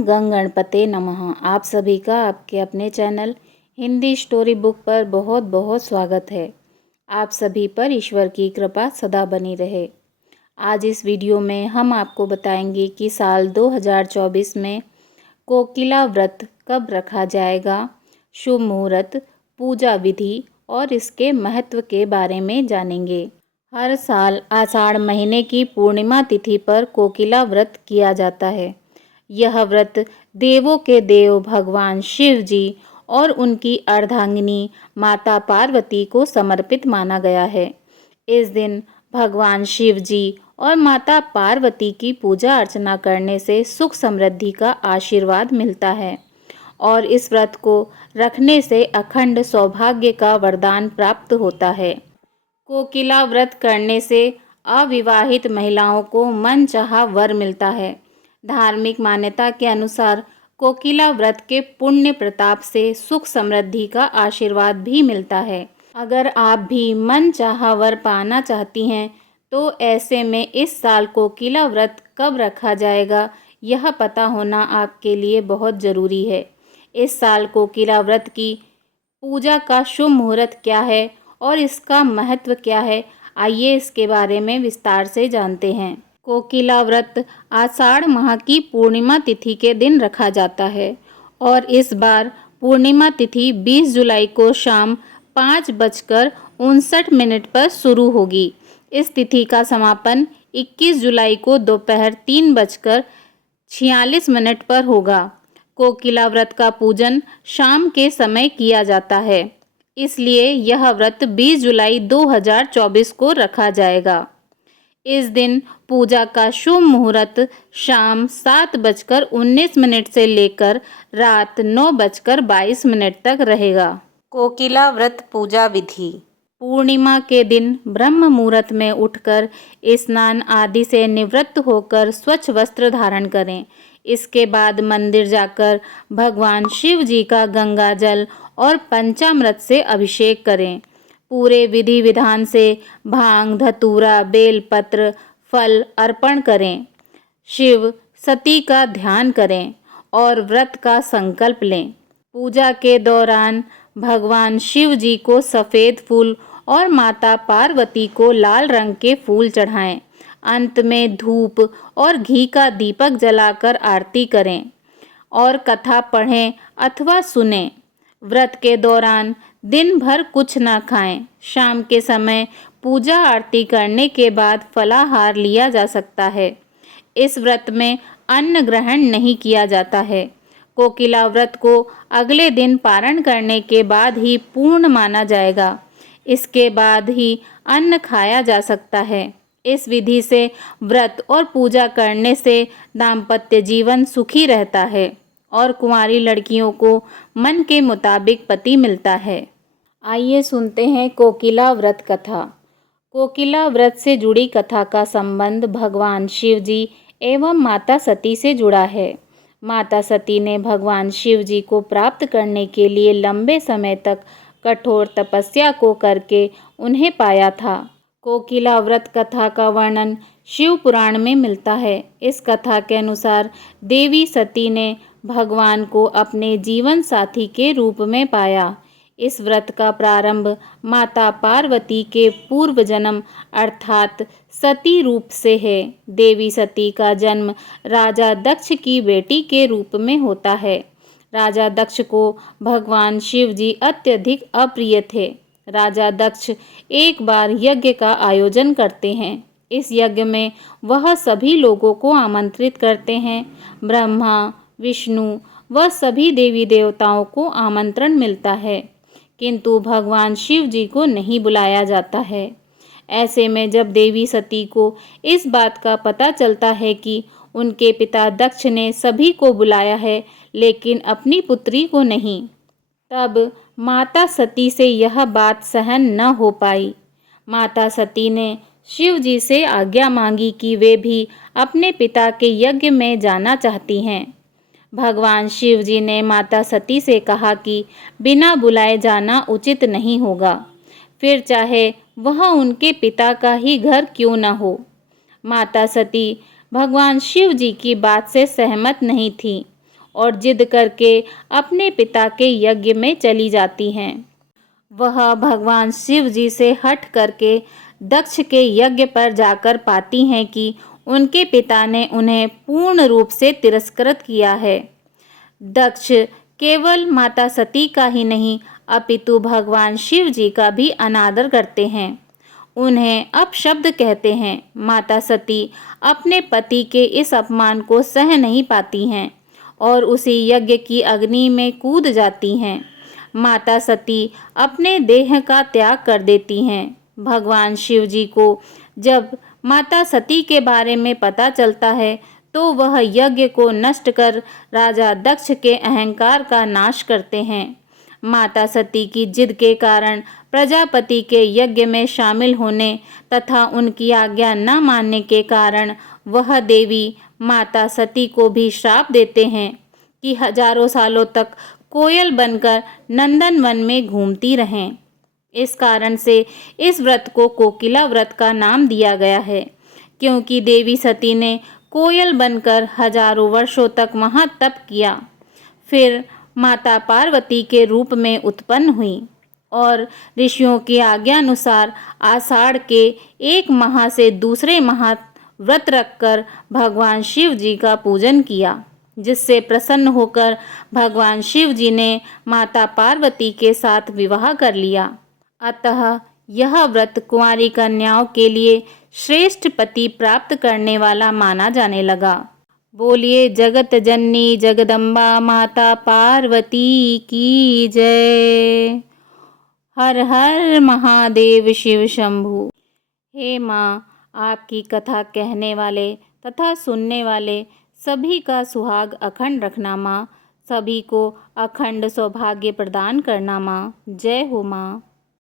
गंग गणपते नमः। आप सभी का आपके अपने चैनल हिंदी स्टोरी बुक पर बहुत बहुत स्वागत है। आप सभी पर ईश्वर की कृपा सदा बनी रहे। आज इस वीडियो में हम आपको बताएंगे कि साल 2024 में कोकिला व्रत कब रखा जाएगा, शुभ मुहूर्त, पूजा विधि और इसके महत्व के बारे में जानेंगे। हर साल आषाढ़ महीने की पूर्णिमा तिथि पर कोकिला व्रत किया जाता है। यह व्रत देवों के देव भगवान शिव जी और उनकी अर्धांगिनी माता पार्वती को समर्पित माना गया है। इस दिन भगवान शिव जी और माता पार्वती की पूजा अर्चना करने से सुख समृद्धि का आशीर्वाद मिलता है और इस व्रत को रखने से अखंड सौभाग्य का वरदान प्राप्त होता है। कोकिला व्रत करने से अविवाहित महिलाओं को मनचाहा वर मिलता है। धार्मिक मान्यता के अनुसार कोकिला व्रत के पुण्य प्रताप से सुख समृद्धि का आशीर्वाद भी मिलता है। अगर आप भी मनचाहा वर पाना चाहती हैं तो ऐसे में इस साल कोकिला व्रत कब रखा जाएगा, यह पता होना आपके लिए बहुत ज़रूरी है। इस साल कोकिला व्रत की पूजा का शुभ मुहूर्त क्या है और इसका महत्व क्या है, आइए इसके बारे में विस्तार से जानते हैं। कोकिला व्रत आषाढ़ माह की पूर्णिमा तिथि के दिन रखा जाता है और इस बार पूर्णिमा तिथि 20 जुलाई को शाम 5:59 पर शुरू होगी। इस तिथि का समापन 21 जुलाई को दोपहर 3:46 पर होगा। कोकिला व्रत का पूजन शाम के समय किया जाता है, इसलिए यह व्रत 20 जुलाई 2024 को रखा जाएगा। इस दिन पूजा का शुभ मुहूर्त शाम 7:19 से लेकर रात 9:22 तक रहेगा। कोकिला व्रत पूजा विधि। पूर्णिमा के दिन ब्रह्म मुहूर्त में उठकर स्नान आदि से निवृत्त होकर स्वच्छ वस्त्र धारण करें। इसके बाद मंदिर जाकर भगवान शिव जी का गंगा जल और पंचामृत से अभिषेक करें। पूरे विधि विधान से भांग, धतूरा, बेलपत्र, फल अर्पण करें। शिव सती का ध्यान करें और व्रत का संकल्प लें। पूजा के दौरान भगवान शिव जी को सफ़ेद फूल और माता पार्वती को लाल रंग के फूल चढ़ाएं। अंत में धूप और घी का दीपक जलाकर आरती करें और कथा पढ़ें अथवा सुनें। व्रत के दौरान दिन भर कुछ न खाएं। शाम के समय पूजा आरती करने के बाद फलाहार लिया जा सकता है। इस व्रत में अन्न ग्रहण नहीं किया जाता है। कोकिला व्रत को अगले दिन पारण करने के बाद ही पूर्ण माना जाएगा। इसके बाद ही अन्न खाया जा सकता है। इस विधि से व्रत और पूजा करने से दाम्पत्य जीवन सुखी रहता है और कुंवारी लड़कियों को मन के मुताबिक पति मिलता है। आइए सुनते हैं कोकिला व्रत कथा। कोकिला व्रत से जुड़ी कथा का संबंध भगवान शिव जी एवं माता सती से जुड़ा है। माता सती ने भगवान शिव जी को प्राप्त करने के लिए लंबे समय तक कठोर तपस्या को करके उन्हें पाया था। कोकिला व्रत कथा का वर्णन शिव पुराण में मिलता है। इस कथा के अनुसार देवी सती ने भगवान को अपने जीवन साथी के रूप में पाया। इस व्रत का प्रारंभ माता पार्वती के पूर्व जन्म अर्थात सती रूप से है। देवी सती का जन्म राजा दक्ष की बेटी के रूप में होता है। राजा दक्ष को भगवान शिव जी अत्यधिक अप्रिय थे। राजा दक्ष एक बार यज्ञ का आयोजन करते हैं। इस यज्ञ में वह सभी लोगों को आमंत्रित करते हैं। ब्रह्मा, विष्णु व सभी देवी देवताओं को आमंत्रण मिलता है, किंतु भगवान शिव जी को नहीं बुलाया जाता है। ऐसे में जब देवी सती को इस बात का पता चलता है कि उनके पिता दक्ष ने सभी को बुलाया है लेकिन अपनी पुत्री को नहीं, तब माता सती से यह बात सहन न हो पाई। माता सती ने शिव जी से आज्ञा मांगी कि वे भी अपने पिता के यज्ञ में जाना चाहती हैं। भगवान शिव जी ने माता सती से कहा कि बिना बुलाए जाना उचित नहीं होगा, फिर चाहे वह उनके पिता का ही घर क्यों न हो। माता सती भगवान शिव जी की बात से सहमत नहीं थी। और जिद करके अपने पिता के यज्ञ में चली जाती हैं। वह भगवान शिव जी से हट करके दक्ष के यज्ञ पर जाकर पाती हैं कि उनके पिता ने उन्हें पूर्ण रूप से तिरस्कृत किया है। दक्ष केवल माता सती का ही नहीं अपितु भगवान शिव जी का भी अनादर करते हैं, उन्हें अपशब्द कहते हैं। माता सती अपने पति के इस अपमान को सह नहीं पाती हैं और उसी यज्ञ की अग्नि में कूद जाती हैं। माता सती अपने देह का त्याग कर देती हैं। भगवान शिव जी को जब माता सती के बारे में पता चलता है तो वह यज्ञ को नष्ट कर राजा दक्ष के अहंकार का नाश करते हैं। माता सती की जिद के कारण प्रजापति के यज्ञ में शामिल होने तथा उनकी आज्ञा न मानने के कारण वह देवी माता सती को भी श्राप देते हैं कि हजारों सालों तक कोयल बनकर नंदनवन में घूमती रहें। इस कारण से इस व्रत को कोकिला व्रत का नाम दिया गया है, क्योंकि देवी सती ने कोयल बनकर हजारों वर्षों तक वहाँ तप किया, फिर माता पार्वती के रूप में उत्पन्न हुई और ऋषियों की आज्ञानुसार आषाढ़ के एक माह से दूसरे माह व्रत रखकर भगवान शिव जी का पूजन किया, जिससे प्रसन्न होकर भगवान शिव जी ने माता पार्वती के साथ विवाह कर लिया। अतः यह व्रत कुंवारी कन्याओं के लिए श्रेष्ठ पति प्राप्त करने वाला माना जाने लगा। बोलिए जगत जननी जगदम्बा माता पार्वती की जय। हर हर महादेव शिव शंभु। हे माँ, आपकी कथा कहने वाले तथा सुनने वाले सभी का सुहाग अखंड रखना माँ, सभी को अखंड सौभाग्य प्रदान करना माँ। जय हो माँ।